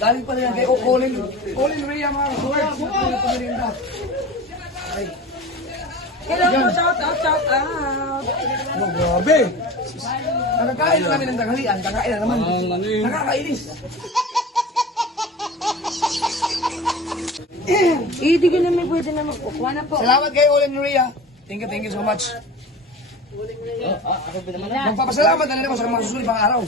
Galing pa rin kay Colin Rhea mga kasuwar. Hello po, shout out. Oh, grabe. Nakakain na namin ng tanghalian. Kakain na naman. Nakakainis. Di ka namin pwede na magkukuha na po. Salamat kay Colin Rhea. Thank you so much. Magpapasalamat na rin ako sa mga susunod pang araw.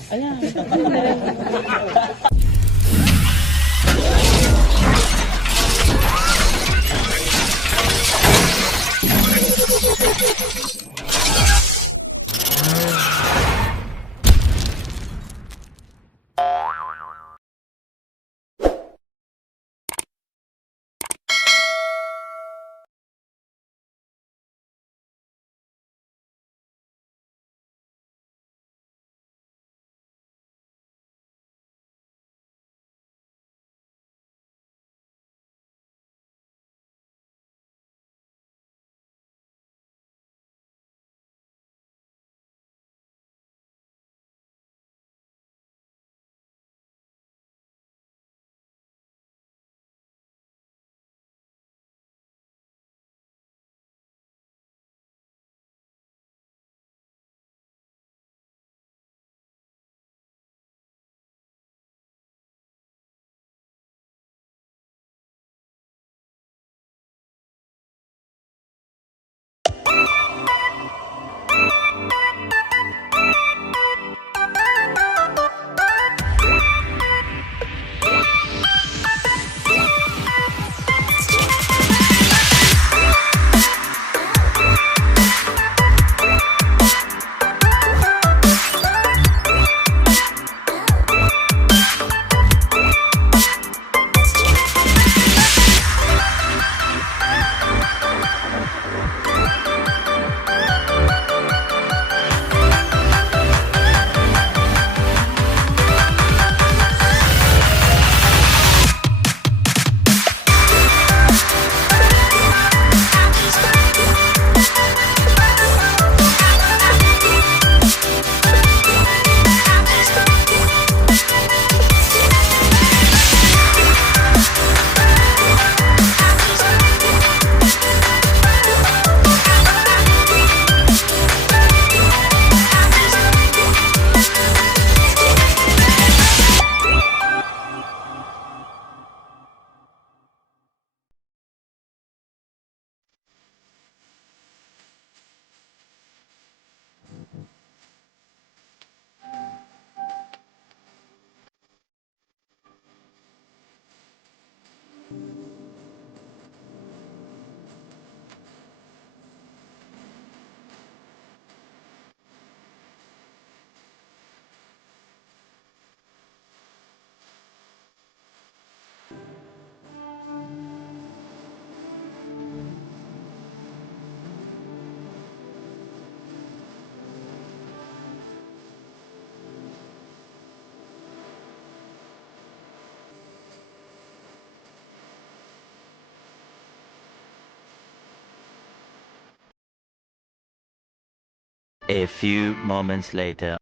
A few moments later.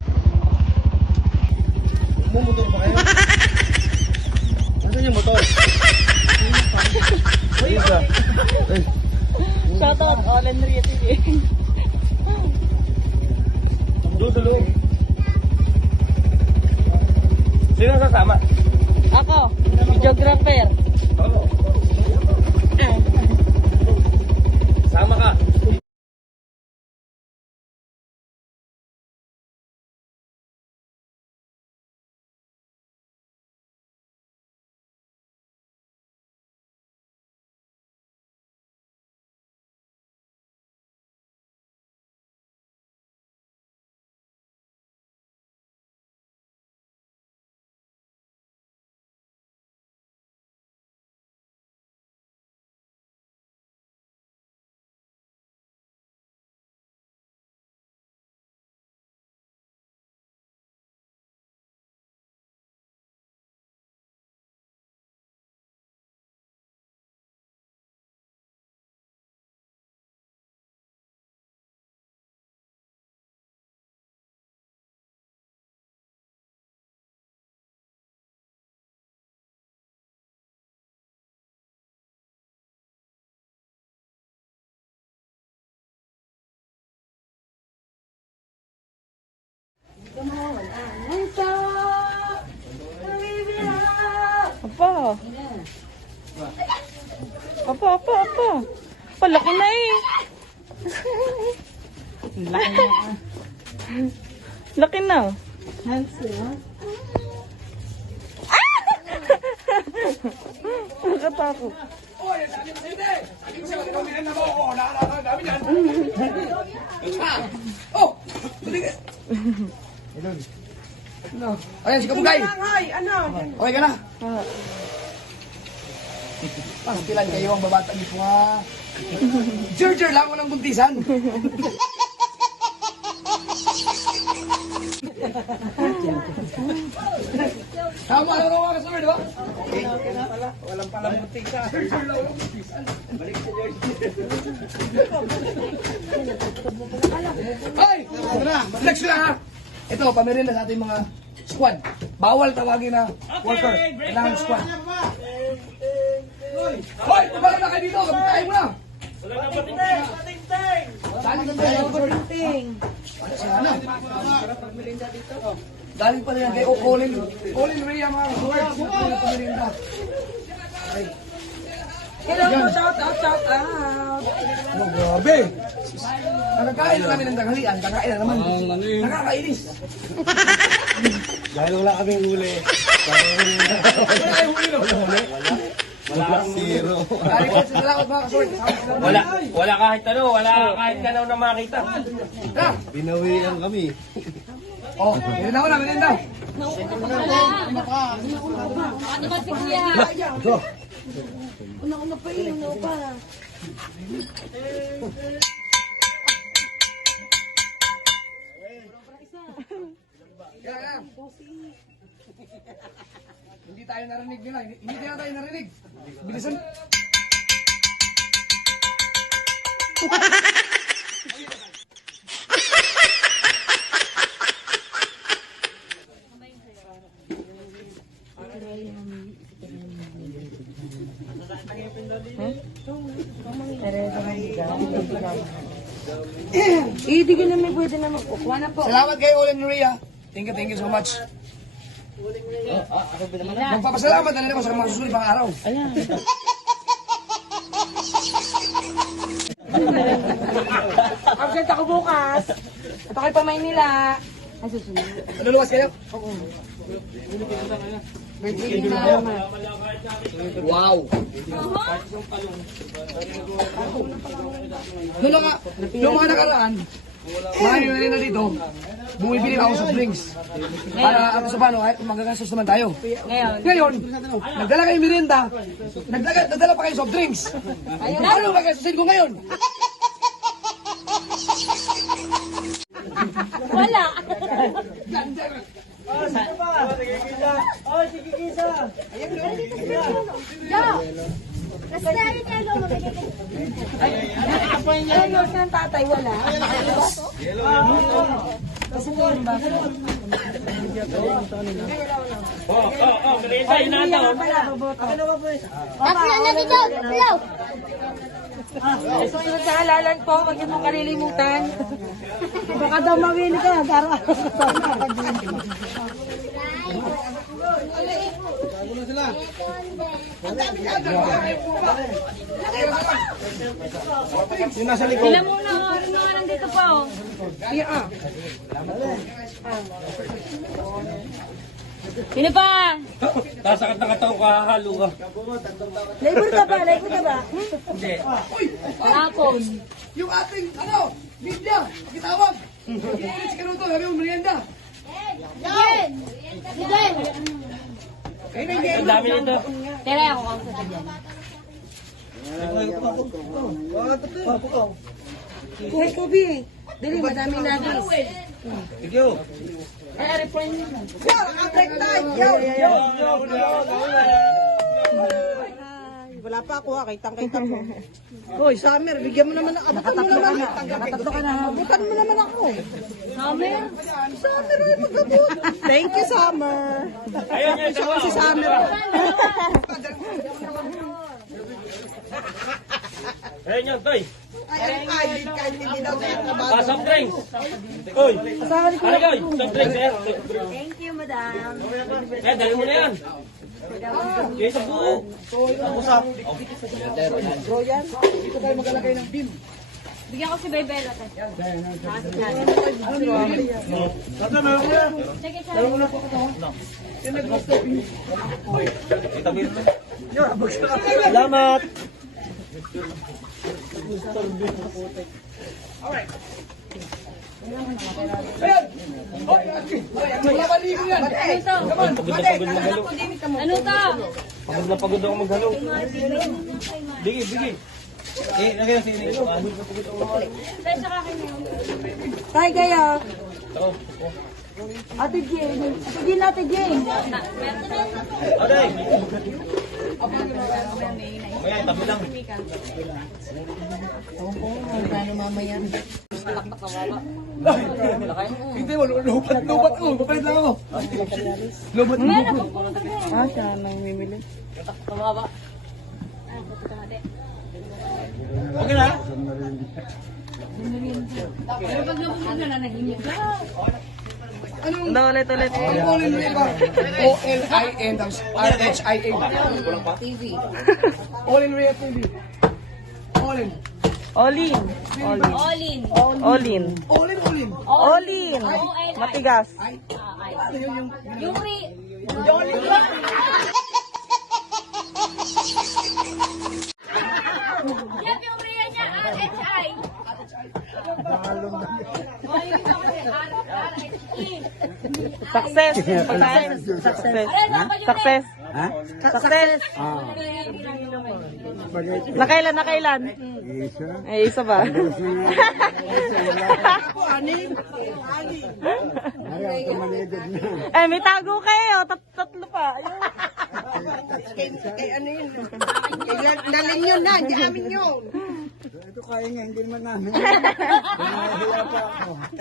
Motor pa kayo? Nasaan yung motor? Ayun ka. Shout out, Olen Ria TV. Dulo. Sino sasama? Ako, videographer. Sama ka. pa. Apa. Palaki na eh. Laki na. Nakatakot. Oy, sabi mo hindi. Sabi mo siya, merienda mo. Oh, dami yan. Oh, hindi ka. Ano? Ayan, si Kabugay. Okay ka na? Pastilan kayo ang babata niyo nga. Jer lang walang buntisan. Tama na mga kasama, di ba? Okay. Walang palang buntisan. Jer lang walang buntisan. Balik sa Jer. Hoy! Next na ha! Ito, pamerinda sa ating mga squad. Bawal tawagin na worker. Kailangan squad. Hoy! Tumala na kayo dito! Kapitahin mo na! Wala na pating-ting! Saan ka tayo? Pating-ting! Ano? Galing pa na yan kay Colin Rhea mga kasword. Pamerinda. Hello, shout out. Oh, grabe! Nakakain na namin ng tanghalian. Kakain na naman. Nakakainis. Dahil wala kaming huli. Wala kayong huli, no? Wala zero. Galing pa sa salamat mga kasword. Wala kahit kahit ganaw na makita. Ha? Binawian kami. Oh, merienda mo na, merienda. Ano ba si Kuya? Una pa yun, una pa. Yan. Hindi tayo narinig nila. Hindi tayo narinig. Bilisan. Hindi ka naman pwede na magkukuha na po. Salamat kay Olin Rhea. Thank you so much. Magpapasalamat na rin ako sa mga susunod pang araw. Absent ako bukas. At ako'y pa Maynila. Ay, susunod. Luluwas kayo? Birthday na naman. Wow! Noong mga nakaraan, marami na dito, bumibili ako sa drinks. Para at sa paano, magagastos naman tayo. Ngayon, nagdala kayo merienda, nagdala pa kayo soft drinks. Ano magagastusin ko ngayon? Wala. Ay, nurse ng tatay, wala. Kasi mo yung basa. Merienda yun natin. So, yun sa halalan po, huwag niyo mong kalilimutan. Baka daw mawili ka, araw-araw. Ilan muna, ano nga nandito pa, oh. Sino pa? Tasakit na kataw ka, hahalo ka. Labor ka ba? Hindi. Hapon. Yung ating, media, kitawag. Si Karuto, sabi mo merienda. Ang dami nito. Tera ako kang sa dyan. Kuha Kobe. Dili, madaming nagis. Thank you. Ay, refrain mo na. Wala pa ako ha, kitang-kita ko. Hoy, Summer, bigyan mo naman, abutan mo naman. Nakatatlo ka na. Abutan mo naman ako. Summer. Summer, ay mag-abot. Thank you, Summer. Ayun yan, Siya si Summer. Ayun yun, Toy. Kahit hindi daw siya trabaho. Soft drinks. Uy. Ano yun? Soft drinks eh. Thank you, madam. Eh, dali mo na yan. Okay, sa buo. Dito tayo maglalagay ng beam. Bigyan ko si Bebela. Sige, siya. Salamat. Ayan! Hoy, wala maligo yan! Ano to? Ano to? Pagod na pagod ako maghalo. Bigi, bigi. Eh, lagay na sinig. Tayo sa kakin yun. Tayo kaya. Oo. Ate Jane. Ate Jane, Ate Jane. Aday. Kaya, tabi lang. Hindi mo, lubat ako. Papalit lang ako. Lubat mo. Siya nang mimili. Okay na? Anong Ulit. all-in mo ba? O-L-I-N tapos R-H-I-A. All-in Ria TV. All-in. Olin. Olin. Olin. All-in. Olin. Matigas. Ano yun yung... Yung ri... Yan yung ria niya, R-H-I. Success. Success. Success. Success. Nakailan? Isa ba? May tago kayo. Tatlo pa. Kay ano yun? Dalhin yun na. Hindi amin yun. Ito kaya nga, hindi naman namin.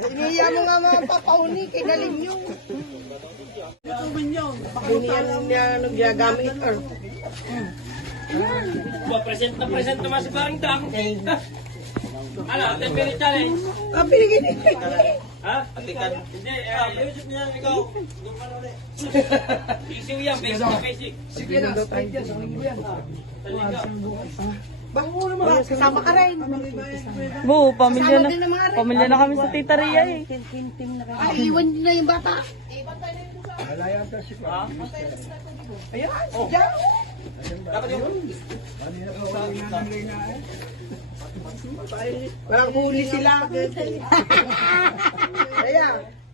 Iniya mo nga mga papauni. Kay dalhin yun. Iniyan niya nagyagamit. Present naman si Paring Dang. Ano, 10 minute challenge? Pinigin Ha? Atikan. Hindi, YouTube niya, ikaw. Issue yan, basic. Sige na, straight yan. Sa linggo yan. Kasama ka rin. Bu, pamilya na kami sa Tita Ria eh. Ay, iwan nyo na yung bata. Ayan, yan. Walang huli sila. Kaya,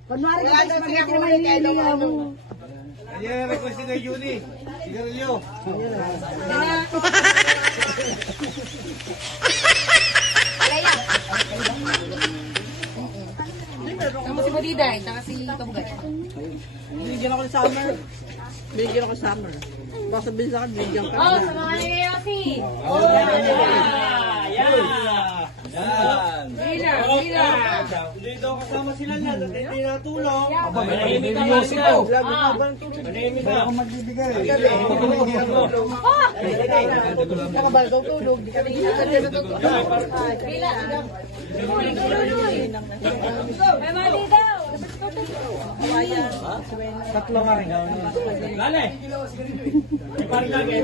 kunwari ka sa mga nililinga mo. Ayan, request ni Juni. Sigarilyo. Tama si Bodiday, saka si Tonggat. Binigyan ako ng summer. Binigyan ako ng summer. Baka sabihin sa akin, binigyan ka. Oh, sa mga nangyayasi. Hindi daw kasama sila na, hindi natulong. Music ko. Ako magbibigay. Nakabalgaw tulog. Di kami natutulog. May mali daw. Tatlo nga rin. Lale! Paring Dang eh.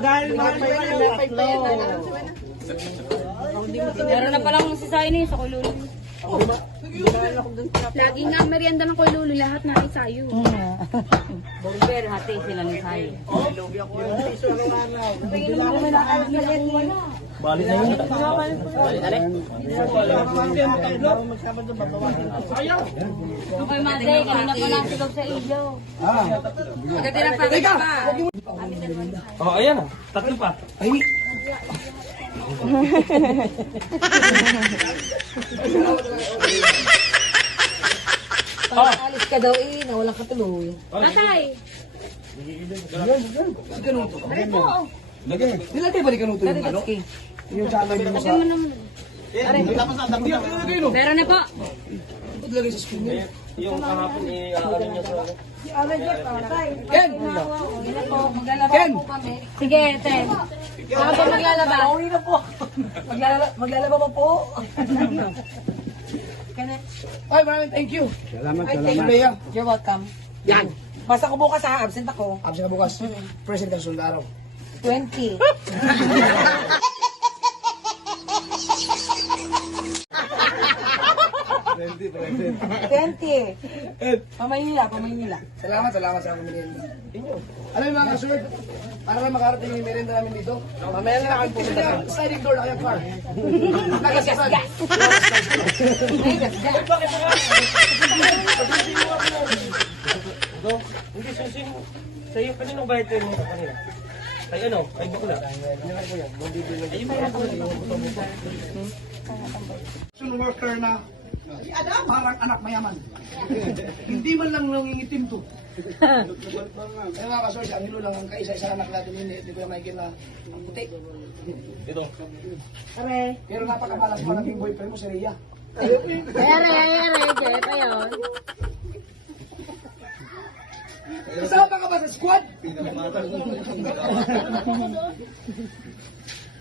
Dahil mahal pa yung tatlo. Meron na palang si Sayo sa Kululu. Lagi nga merienda ng Kululu, lahat na ay Sayo. Bomber, hati sila ni Sayo. Balik na yun. Okay, Mate, kanina pa nasigaw sa iyo. Pagkatira pa Teka! Oh, ayan ah. Tatlo pa. Ay, Alis ka daw eh, nawalan ka tuloy. Atay! si Kanuto. Oo. Nilagay ba ni Kanuto yung ano? Yung challenge mo sa... Hindi ako nilagay no? Meron na po. Ito nilagay sa screen niya. Yung kahapon ano niya sa... Ken! Ken! Sige, Ten. Saan ba maglalaba? Pauwi na po. Maglalaba pa po. Ay, maraming thank you. Thank you, Bea. You're welcome. Yan. Basta ko bukas ha, absent ako. Absent ka bukas. Presentation na araw. 20. Pamaynila. Salamat sa mga merienda. Alam mo mga sir, para lang makarating yung merienda namin dito, mamaya na kami pumunta sa sliding door na kayang car. Nagasasad. Hindi susi mo. Sa'yo, kanino ba ito yung kanina? Ay ano? Ay bakula. Construction worker na parang anak mayaman. Hindi man lang nangingitim to. Kaya mga kasor, si Angelo lang ang kaisa-isa anak natin, hindi ko yung nakikita na ang puti. Ito. Pero napakamalas pa naging boyfriend mo si Rhea. Kaya pa yun. Kasama ka ba sa squad?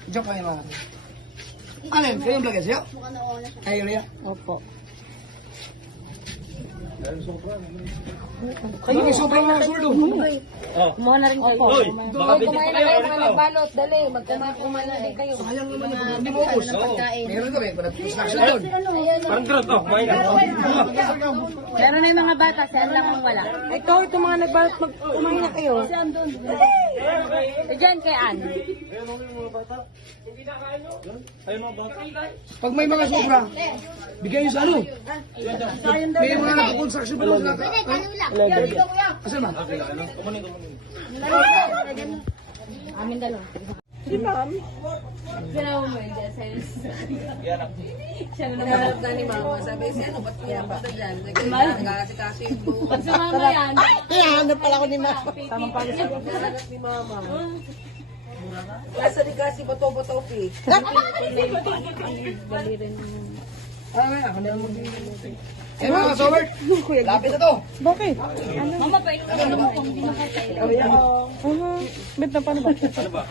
Joke lang yung mga. Alin, kayo yung vlogger siya? Kayo Rhea? Opo. Kayo yung sobrang mga surdo. Kumuha na rin kayo. Hoy, baka Hoy, bitin kumain pa na kayo. kayo Ano mga ito? nagbalot. Dali, kumain na din kayo. Sayang naman ito, hindi mo ubos. Meron kami, construction doon. Parang grot to. Kumain na. Pero na yung mga bata, saan lang ang wala. Ito mga nagbalot, kumain na kayo. Diyan kay Ann. Ayun mga bata. Pag may mga sobra, bigay nyo sa ano? May mga construction pa doon. Asan ba? Amin dalawa. Ginawa mo yun, Jess. Siya na naman na ni Mama. Sabi, ano ba't kaya pa ito dyan? Nagkakasi-kasi yung buo. Pag si Mama yan. Ano pala ko ni Mama? Tamang pala siya. Nagkakagas ni Mama. Nasa di kasi bato-bato, Pi. Dali rin. Ako na lang Eh mga sobert, lapit na to. Bakit? Mama, pa ikaw na mo kung hindi makatayo. Bet na paano ba? Diba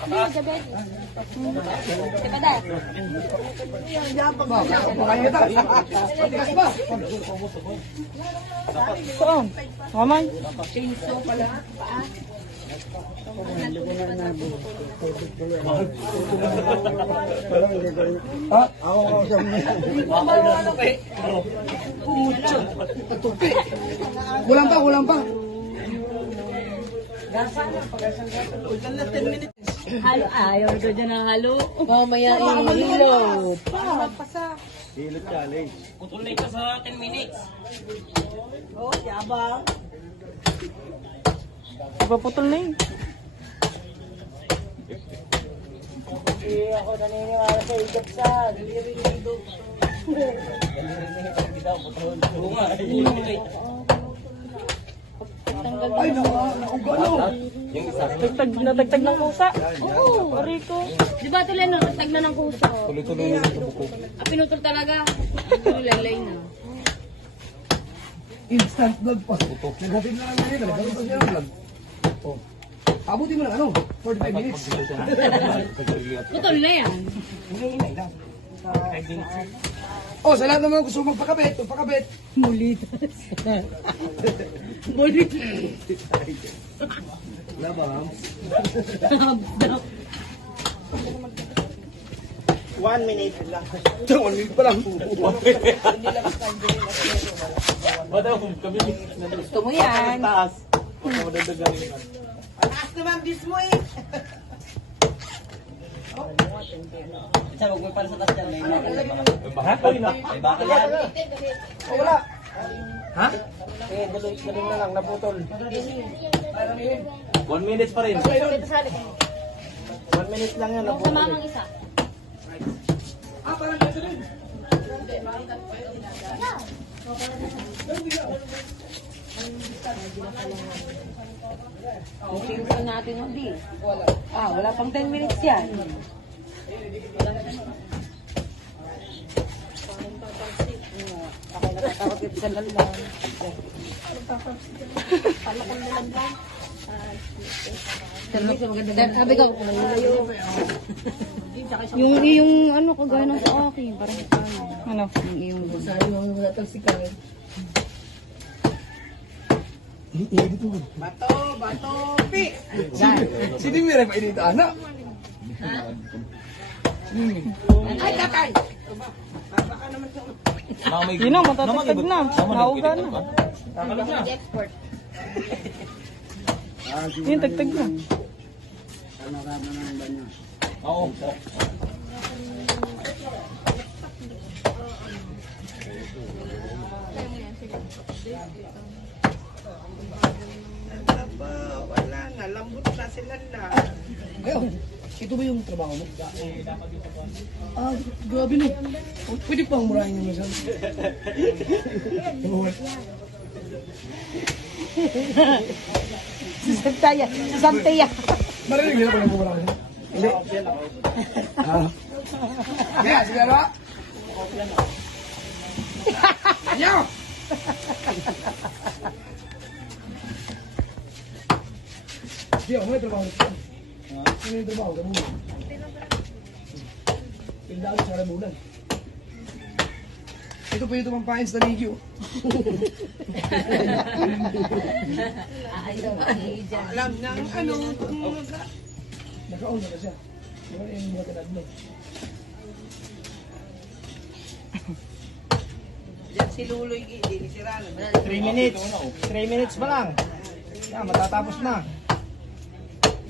dad? Makaya ta. Matigas ba? Saan? Kamay? Chainsaw pala. Ha? Ako sa Tupi. Kulang pa. Halo. Ayaw ito dyan ang halo. Mamaya ihilo. Hilot challenge. Putol na ito sa 10 minutes. Ipaputol na yun. Ay, naugano. Natagtag ng kusa. Oo, Rico. Di ba tuloy no? Tag na ng puso. Tuloy-tuloy na ito buko. Pinutol talaga. Tulalay na. Instant vlog pa. Naghatid na lang nila. Naghatid pa siya ng vlog. Oh. Abutin mo lang ano? 45 minutes. Putol na yan. Hinay lang. Oh, sa lahat ng mga gusto magpakabit. Mulitas. 1 minute lang. 1 minute pa lang. Wala kami. Gusto mo yan. Taas. Madadagan. Taas naman bis mo eh. Bakal na. Wala. Ha? Eh, dali na lang, naputol. 1 minute pa rin. 1 minute lang yan, Sa naputol. mamang isa. Parang ganito rin. Tingnan natin ang deal. Wala pang 10 minutes yan. Ako natatakot yung isang lalang. Sabi ko, Yung ano, kagaya ng sa akin. Parang tayo. Ano? Yung iyong sabi mo muna ito si Karen. Si Dimi rin pa dito, anak. Ay, tatay! Yun na, matatagtag na. Nauga na. Export. Yun, tagtag na. Oo. Wala na, lambot na sila na. Ayun, ito ba yung trabaho mo? Ah, grabe no. Oh, pwede pang murahin yung masal. Si Santaya, si Santaya. Marinig nila pa yung murahin. Hindi. Ah. Kaya, sige ba? Ayaw! Di ako, may trabaho. Ano yung trabaho? Gabunan. Pildaan sa Rabunan. Ito pa yung pampain sa Ligyo. Alam na ano, Naka-on na siya. Diba yung mga tanad mo? Diyan si Luloy, hindi si Rano. 3 minutes. 3 minutes ba lang? Yan, matatapos na.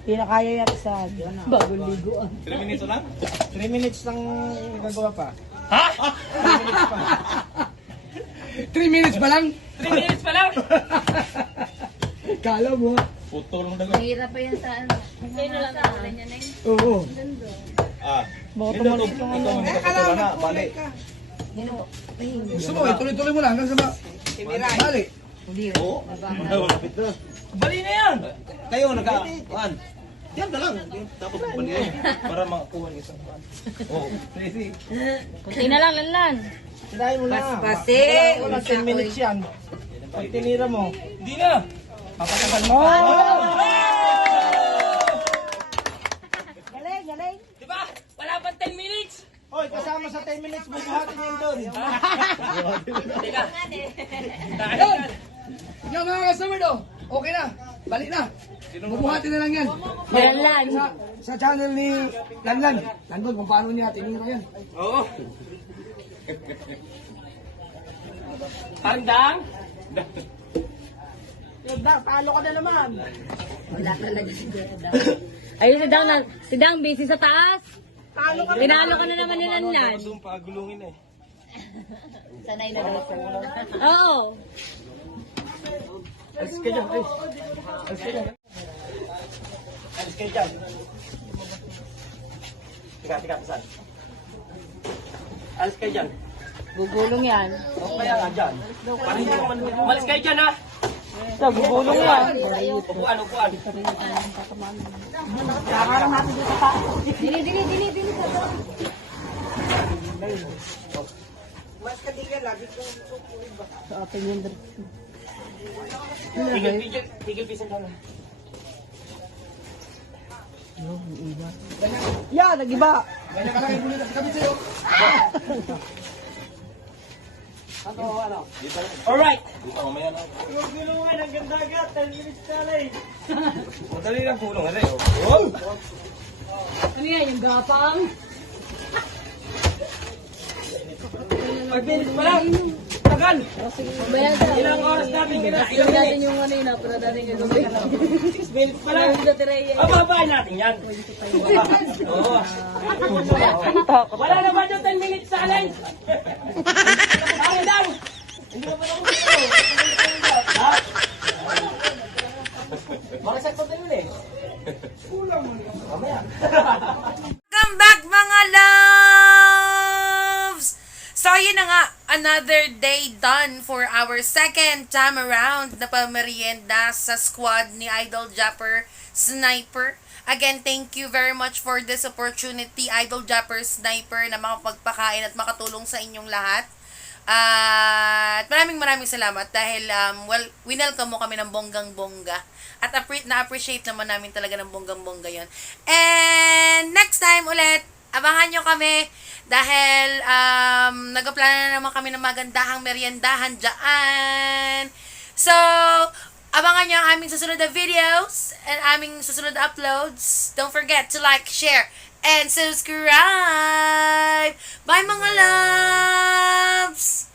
Hindi na kaya yan sa bagong ligo. 3 minutes lang? 3 minutes lang gagawa pa. 3 minutes pa lang? 3 minutes pa lang? Kala mo ha? Putol mo dagat. Mahirap pa yan sa ano. Sino lang sa ulan niya na yun? Oo. Ah. Baka Ito, tumalit ito, yung ito, ano. ito, na, bali. Gusto mo, tuloy-tuloy mo lang hanggang sa bali. Oo. Malapit na. Bali na yan! Kayo, nagka-kuhan. Yan ka lang. Tapos bali yan. Para makakuha ng isang kuhan. Oo. Crazy. Kunti na lang, lanlan. Tirahin mo na. Pasi! Wala 10 minutes yan. Pag tinira mo. Hindi na! Papatagal mo. Galing, galing. Diba? Wala pa 10 minutes! Hoy, kasama sa 10 minutes, bubuhatin yan doon. Teka. Ayun! Ikaw mga customer do. Okay na. Balik na. Bubuhatin na lang yan. Lanlan. Sa channel ni Lanlan. Nandun kung paano niya tinira yan. Oo. Pandang? Talo ka na naman. Wala talaga si Dada. Ayun, si Dang busy sa taas. Talo ka na. Tinalo ka na naman ni Lanlan. Zoom pagulungin eh. Sanay na daw siya. Oo. Alis ka dyan, alis. Alis ka dyan. Alis ka dyan. Tiga, pesan. Alis kayo dyan. Gugulong yan. O kaya nga dyan. Parang hindi naman. Malis kayo dyan ha. Sa gugulong yan. Upuan, upuan. Dili. Mas kadila, lagi ko. Tigil pisan ka na. Yan, nag-iba. Ganyan ka lang yung bulit at kabit sa'yo. Alright. Dito mamaya na. Gulungan ang ganda-gat. 10 minutes challenge. Madali lang pulong. Oh! Ano yan, yung gapang? 5 minutes pa lang. Tagal. Ilang oras natin gina? Ilang minutes? Yung ano yun, para natin gagawin. 6 minutes pa lang. Ababain natin yan. Oo. Wala naman yung 10 minutes challenge. Bakit daw? Hindi naman ako dito. Ha? Makasag pa tayo eh. Mamaya. Welcome back mga loves! So yun na nga, another day done for our second time around na pamerienda sa squad ni Idol Japper Sniper. Again, thank you very much for this opportunity, Idol Japper Sniper, na makapagpakain at makatulong sa inyong lahat. At maraming maraming salamat dahil, winelcome mo kami ng bonggang-bongga. At na-appreciate naman namin talaga ng bonggang-bongga yon. And next time ulit, abangan nyo kami dahil nagplano na naman kami ng magandahang meriendahan dyan. So, abangan nyo ang aming susunod na videos and aming susunod na uploads. Don't forget to like, share, and subscribe. Bye mga loves!